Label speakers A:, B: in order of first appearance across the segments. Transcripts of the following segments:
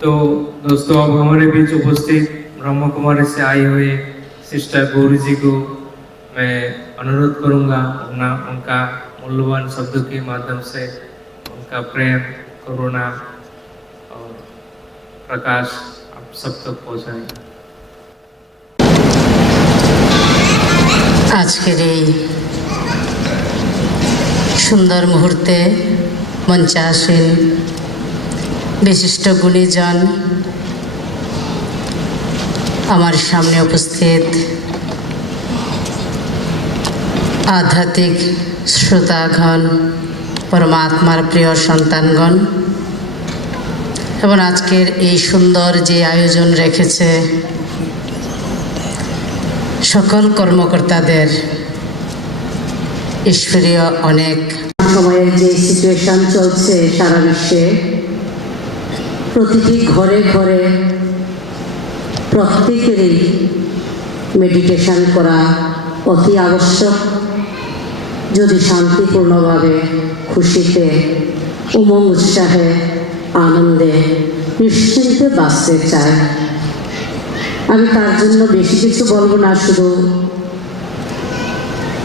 A: तो दोस्तों अब हमारे बीच उपस्थित ब्रह्म कुमारी से आई हुई सिस्टर गौरी जी को मैं अनुरोध करूंगा अपना उनका मूल्यवान शब्दों के माध्यम से उनका प्रेम करुणा और प्रकाश आप सब तक पहुंचाएं
B: আজকের এই সুন্দর মুহূর্তে মঞ্চে আসেন বিশিষ্ট গুণীজন আমার সামনে উপস্থিত আধ্যাত্মিক শ্রোতাগণ, পরমাত্মার প্রিয় সন্তানগণ, এবং আজকের এই সুন্দর যে আয়োজন রেখেছে সকল কর্মকর্তাদের ঈশ্বরীয় অনেক। সময়ের যে সিচুয়েশন চলছে সারা বিশ্বে প্রতিটি ঘরে ঘরে প্রত্যেকেরই মেডিটেশন করা অতি আবশ্যক। যদি শান্তিপূর্ণভাবে, খুশিতে, উমঙ্গ উৎসাহে, আনন্দে, নিশ্চিন্তে বাঁচতে চায়। আমি তার জন্য বেশি কিছু বলব না, শুধু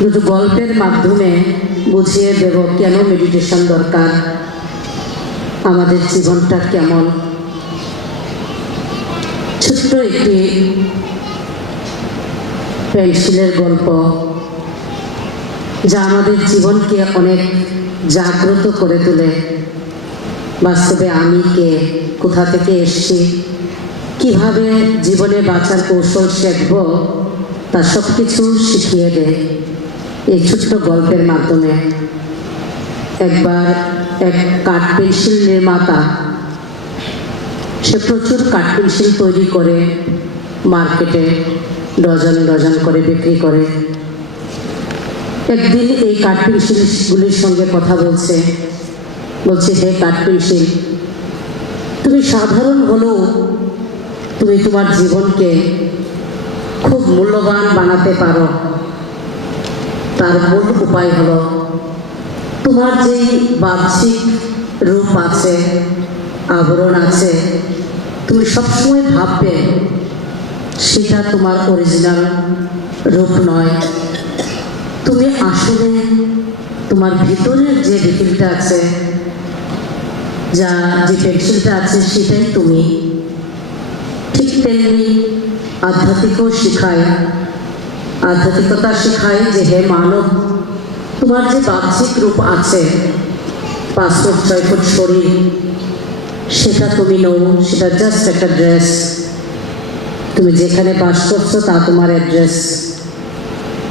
B: দুটো গল্পের মাধ্যমে বুঝিয়ে দেব কেন মেডিটেশন দরকার। আমাদের জীবনটা কেমন? ছোট্ট একটি পেন্সিলের গল্প, যা আমাদের জীবনকে অনেক জাগ্রত করে তোলে। বাস্তবে আমি কে, কোথা থেকে এসছি, কীভাবে জীবনে বাঁচার কৌশল শিখব, তা সব কিছু শিখিয়ে দেয় এই ছোট্ট গল্পের মাধ্যমে। একবার এক কাঠ পেন্সিল নির্মাতা। সে প্রচুর কাঠ পেন্সিল তৈরি করে, মার্কেটে ডজন ডজন করে বিক্রি করে। একদিন এই কাঠ পেন্সিলগুলির সঙ্গে কথা বলছে। বলছে, হে কাঠ পেন্সিল, তুমি সাধারণ হলেও তুমি তোমার জীবনকে খুব মূল্যবান বানাতে পারো। তার মূল উপায় হলো তোমার যেই বাহ্যিক রূপ আছে, আবরণ আছে, তুমি সবসময় ভাববে, সেটা তোমার অরিজিনাল রূপ নয়। তুমি আসলে তোমার ভিতরের যে রিফিলটা আছে, যা যে পেন্সিলটা আছে, সেটাই তুমি। ঠিক তেমনি আধ্যাত্মিকও শেখায়। আধ্যাত্মিকতা শেখায় যে, হে মানব তোমার যে বাহ্যিক রূপ আছে পাঁচ ছয় ফুট শরীর, সেটা তুমি নও, সেটা জাস্ট একটা ড্রেস তুমি যেখানে বাস করছ, তা তোমার অ্যাড্রেস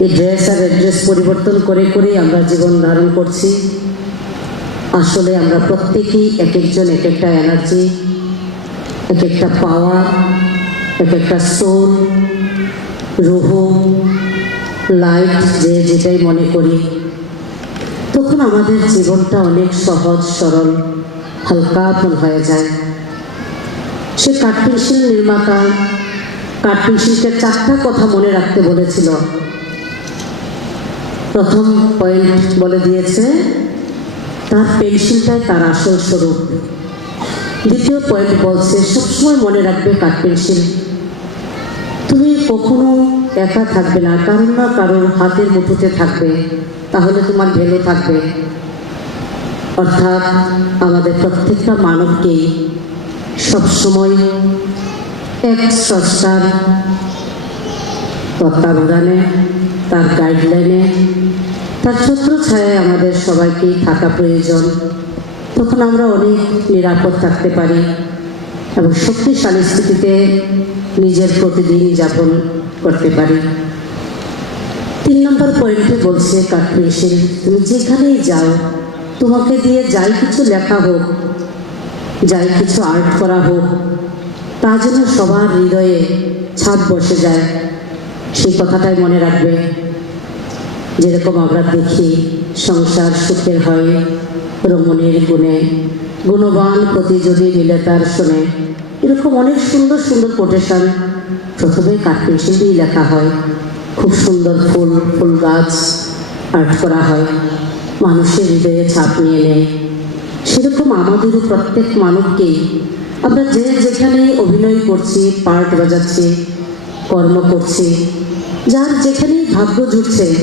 B: এই ড্রেস আর অ্যাড্রেস পরিবর্তন করে করেই আমরা জীবন ধারণ করছি। আসলে আমরা প্রত্যেকেই এক একজন এক একটা এনার্জি এক একটা পাওয়ার এক একটা সোল রুহ লাইট যে যেটাই মনে করি। তখন আমাদের জীবনটা অনেক সহজ, সরল হালকাপন হয়ে যায়। সে কাঠপেন্সিল নির্মাতা কাঠপেন্সিলকে চারটা কথা মনে রাখতে বলেছিল। প্রথম পয়েন্ট বলে দিয়েছে, তার পেন্সিলটাই তার আসল স্বরূপ। দ্বিতীয় পয়েন্ট বলছে, সবসময় মনে রাখবে কাঠ তুমি কখনো একা থাকবে না, কারণ না কারোর হাতের মুঠোতে থাকবে, তাহলে তোমার ভেলো থাকবে। অর্থাৎ আমাদের প্রত্যেকটা মানবকেই সবসময় এক স্রষ্টার তত্ত্বাবধানে, তার গাইডলাইনে তার ছত্র ছায়ায় আমাদের সবাইকেই থাকা প্রয়োজন। তখন আমরা অনেক নিরাপদ থাকতে পারি। এবং শক্তিশালী স্থিতিতে নিজের প্রতিদিন যাপন করতে পারি। তিন নম্বর পয়েন্টে বলছে কাঠপেন্সিল তুমি যেখানেই যাও, তোমাকে দিয়ে যাই কিছু লেখা হোক, যাই কিছু আর্ট করা হোক, তা যেন সবার হৃদয়ে ছাপ বসে যায়। সেই কথাটাই মনে রাখবে। যেরকম আমরা দেখি সংসার সুখের হয়, রমণীর গুণে গুণবান প্রতিযোগী যদি মিলে তার শোনে এরকম অনেক সুন্দর সুন্দর কোটেশন প্রথমে কাঠপেন্সিল দিয়ে লেখা হয়। খুব সুন্দর ফুল ফুল গাছ আর্ট করা হয়। মানুষের হৃদয়ে ছাপ নিয়ে নেয়। সেরকম আমাদেরও প্রত্যেক মানবকেই আমরা যে যেখানে অভিনয় করছি, পার্ট বাজাচ্ছি, কর্ম করছি, যার যেখানেই ভাগ্য জুটছে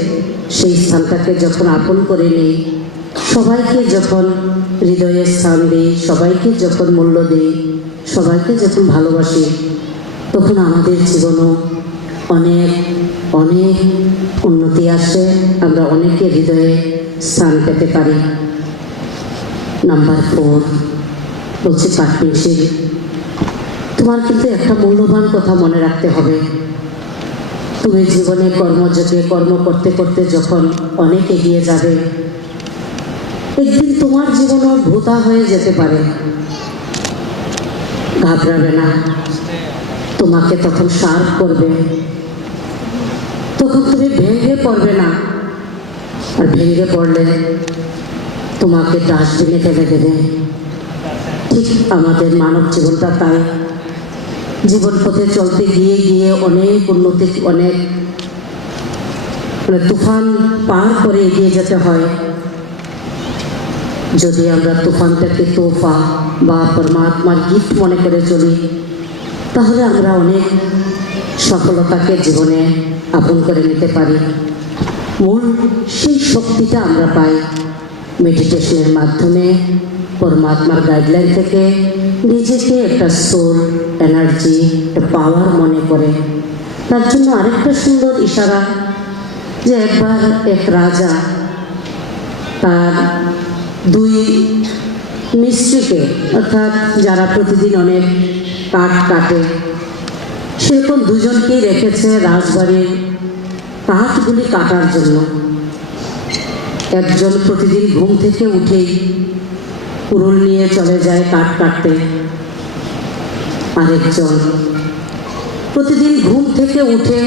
B: সেই স্থানটাকে যখন আপন করে নিই সবাইকে যখন হৃদয়ে স্থান দিই, সবাইকে যখন মূল্য দিই, সবাইকে যখন ভালোবাসি, তখন আমাদের জীবনও অনেক অনেক উন্নতি আসে। আমরা অনেকের হৃদয়ে স্থান পেতে পারি। নাম্বার ফোর, বলছি কাঠপেন্সিল তোমার কিন্তু একটা মূল্যবান কথা মনে রাখতে হবে। তুমি জীবনে কর্মযোগে কর্ম করতে করতে যখন অনেক এগিয়ে যাবে একদিন তোমার জীবনও ভোতা হয়ে যেতে পারে। ঘাবড়াবে না। তোমাকে তখন সার্ভ করবে। তখন তুমি ভেঙে পড়বে না। আর ভেঙে পড়লে তোমাকে ডাস্টবিনে ফেলে দেবে। ঠিক আমাদের মানব জীবনটা তাই। জীবন পথে চলতে গিয়ে গিয়ে অনেক উন্নতি, অনেক মানে তুফান পার করে এগিয়ে যেতে হয়। যদি আমরা তুফানটাকে তোফা বা পরমাত্মার গিফট মনে করে চলি, তাহলে আমরা অনেক সফলতাকে জীবনে আপন করে নিতে পারি। মূল সেই শক্তিটা আমরা পাই মেডিটেশনের মাধ্যমে, পরমাত্মার গাইডলাইন থেকে নিজেকে একটা সোল এনার্জি একটা পাওয়ার মনে করে। তার জন্য আরেকটা সুন্দর ইশারা যে একবার এক রাজা তার দুই মিস্ত্রিকে অর্থাৎ যারা প্রতিদিন অনেক কাঠ কাটে, সেরকম দুজনকেই রেখেছে রাজবাড়ির কাঠগুলি কাটার জন্য। একজন প্রতিদিন ঘুম থেকে উঠেই কুড়ুল নিয়ে চলে যায় কাঠ কাটতে। আরেকজন প্রতিদিন ঘুম থেকে উঠে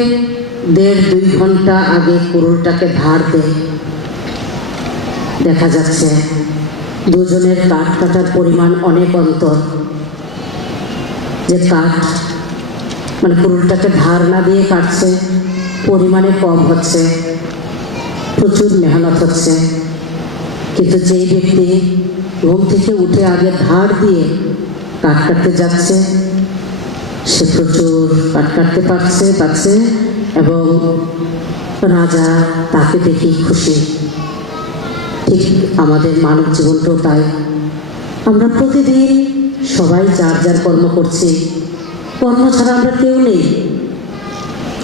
B: দেড় দুই ঘণ্টা আগে কুড়ুলটাকে ধার দেয়। দেখা যাচ্ছে, দুজনের কাঠ কাটার পরিমাণ অনেক অন্তর। যে কাঠ মানে কুড়ুলটাকে ধার না দিয়ে কাটছে, পরিমাণে কম হচ্ছে, প্রচুর মেহনত হচ্ছে। কিন্তু যেই ব্যক্তি ঘুম থেকে উঠে আগে ধার দিয়ে কাঠ কাটতে যাচ্ছে, সে প্রচুর কাঠ কাটতে পারছে পারছে, এবং রাজা তাকে দেখেই খুশি। ঠিক আমাদের মানব জীবনটাও তাই। আমরা প্রতিদিন সবাই যার যার কর্ম করছি। কর্ম ছাড়া আমরা কেউ নেই।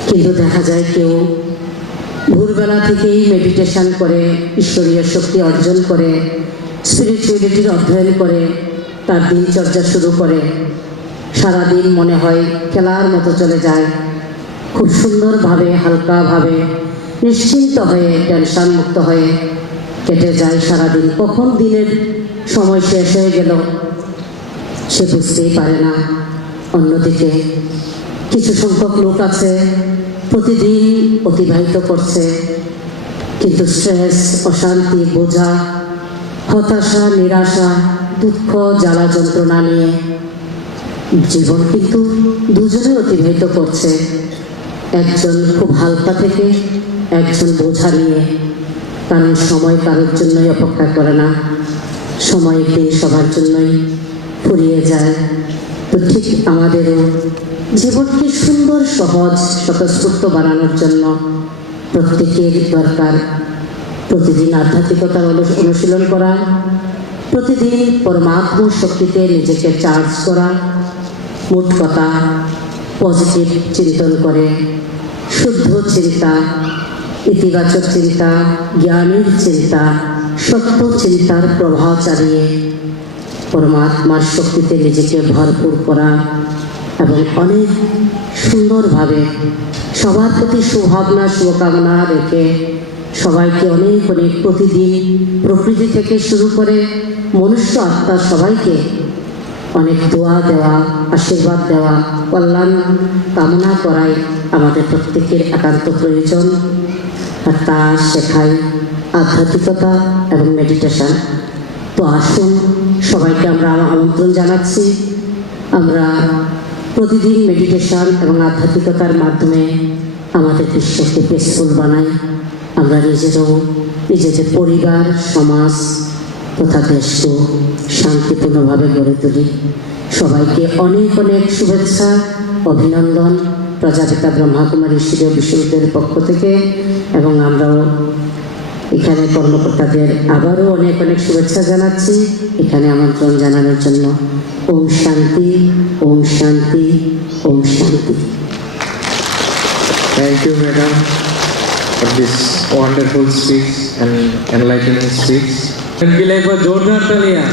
B: কিন্তু দেখা যায় কেউ ভোরবেলা থেকেই মেডিটেশন করে, ঈশ্বরীয় শক্তি অর্জন করে স্পিরিচুয়ালিটির অধ্যয়ন করে, তার দিনচর্যা শুরু করে। সারাদিন মনে হয় খেলার মতো চলে যায়। খুব সুন্দরভাবে, হালকাভাবে, নিশ্চিন্ত হয়ে টেনশন মুক্ত হয়ে কেটে যায় সারাদিন। কখন দিনের সময় শেষ হয়ে গেল, সে বুঝতেই পারে না। অন্যদিকে কিছু সংখ্যক লোক আছে, প্রতিদিন অতিবাহিত করছে। কিন্তু স্ট্রেস অশান্তি, বোঝা, হতাশা, নিরাশা, দুঃখ, জ্বালা যন্ত্রণা নিয়ে জীবন কিন্তু দুজনে অতিবাহিত করছে। একজন খুব হালকা থেকে একজন বোঝা নিয়ে। কারণ সময় কারোর জন্যই অপেক্ষা করে না। সময় একদিন সবার জন্যই ফুরিয়ে যায়। তো ঠিক আমাদেরও জীবনকে সুন্দর, সহজ, স্বতঃস্ফূর্ত বানানোর জন্য প্রত্যেকের দরকার। প্রতিদিন আধ্যাত্মিকতার অনুশীলন করা, প্রতিদিন পরমাত্ম শক্তিতে নিজেকে চার্জ করা, মোট কথা পজিটিভ চিন্তন করে, শুদ্ধ চিন্তা ইতিবাচক চিন্তা জ্ঞানের চিন্তা, সত্য চিন্তার প্রভাব চালিয়ে পরমাত্মার শক্তিতে নিজেকে ভরপুর করা এবং অনেক সুন্দরভাবে সবার প্রতি সুভাবনা, শুভকামনা রেখে সবাইকে অনেক অনেক প্রতিদিন প্রকৃতি থেকে শুরু করে মনুষ্য আত্মা সবাইকে অনেক দোয়া দেওয়া, আশীর্বাদ দেওয়া, কল্যাণ কামনা করাই আমাদের প্রত্যেকের একান্ত প্রয়োজন। আর তা শেখাই, আধ্যাত্মিকতা এবং মেডিটেশন তো আসুন, সবাইকে আমরা আমন্ত্রণ জানাচ্ছি। আমরা প্রতিদিন মেডিটেশন এবং আধ্যাত্মিকতার মাধ্যমে আমাদের বিশ্বকে পেসফুল বানাই। আমরা নিজেরও নিজেদের পরিবার, সমাজ তথা দেশকে শান্তিপূর্ণভাবে গড়ে তুলি। সবাইকে অনেক অনেক শুভেচ্ছা, অভিনন্দন। প্রজাপিতা ব্রহ্মাকুমারী শিরীয় বিশ্ববিদ্যালয়ের পক্ষ থেকে এবং আমরাও এখানে কর্মকর্তাদের আবারও অনেক অনেক শুভেচ্ছা জানাচ্ছি এখানে আমন্ত্রণ জানানোর জন্য ওম শান্তি ওম শান্তি ওম শান্তি
A: Thank you, madam, for this wonderful speech and enlightening speech. And be like a Jordan Talia.